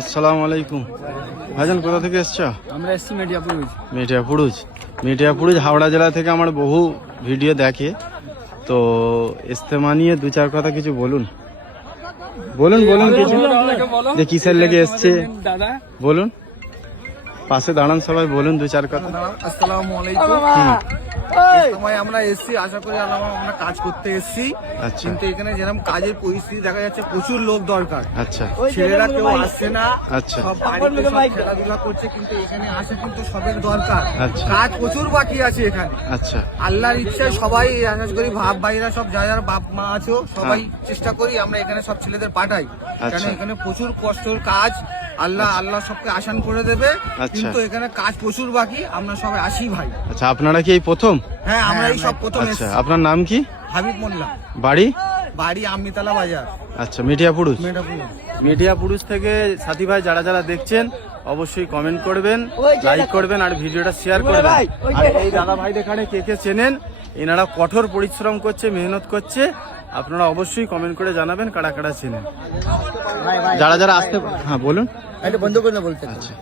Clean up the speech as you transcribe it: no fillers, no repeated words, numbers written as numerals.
আসসালামু আলাইকুম ভাইজান, কোথা থেকে এসছো? আমরা এসছি মিডিয়াপুরুজ হাওড়া জেলা থেকে আমার বহু ভিডিও দেখে, তো ইস্তেমা নিয়ে দু চার কথা কিছু বলুন কিছু, যে কিসের লেগে এসছে দাদা বলুন, পাশে দাঁড়ান সবাই, বলুন দু চার কথা। আসসালামু আলাইকুম। সময় আমরা এসছি, আশা করি আমরা কাজ করতে এসছি। আচ্ছা কিন্তু এখানে যেরকম কাজের পরিস্থিতি দেখা যাচ্ছে, প্রচুর লোক দরকার। আচ্ছা ছেলেরা কেউ আসছে না, আচ্ছা সব বাড়িতে সব খেলাধুলা করছে, কিন্তু এখানে আসে কিন্তু সবের দরকার। আচ্ছা। কাজ প্রচুর বাকি আছে এখানে। আচ্ছা আল্লাহর ইচ্ছায় সবাই আশা করি ভাব ভাইরা সব যারা বাপ মা আছো সবাই চেষ্টা করি আমরা এখানে সব ছেলেদের পাঠাই, কারণ আচ্ছা। এখানে প্রচুর কষ্টের কাজ। আল্লাহ সবকে আসান করে দেবে, আচ্ছা। কিন্তু এখানে কাজ প্রচুর বাকি। আমরা সবাই আসি ভাই। আচ্ছা, আপনারা কি এই প্রথম? হ্যাঁ, আমরা এই সব প্রথম আচ্ছা, এসেছি। আপনার নাম কি? হাবিব মোল্লা, বাড়ি আমনিতলা বাজার, আচ্ছা, মিডিয়াপুরুজ। মেটাপুর। মিডিয়াপুরুজ থেকে সাথী ভাই যারা দেখছেন অবশ্যই কমেন্ট করবেন, লাইক করবেন আর ভিডিওটা শেয়ার করবেন। আর এই দাদা ভাই এখানে কে কে চেনেন, এনারা কঠোর পরিশ্রম করছে, মেহনত করছে, আপনারা অবশ্যই কমেন্ট করে জানাবেন কারা কারা চেনেন, যারা আসতে। হ্যাঁ বলুন। এটা বন্ধ করে বলতে। আচ্ছা।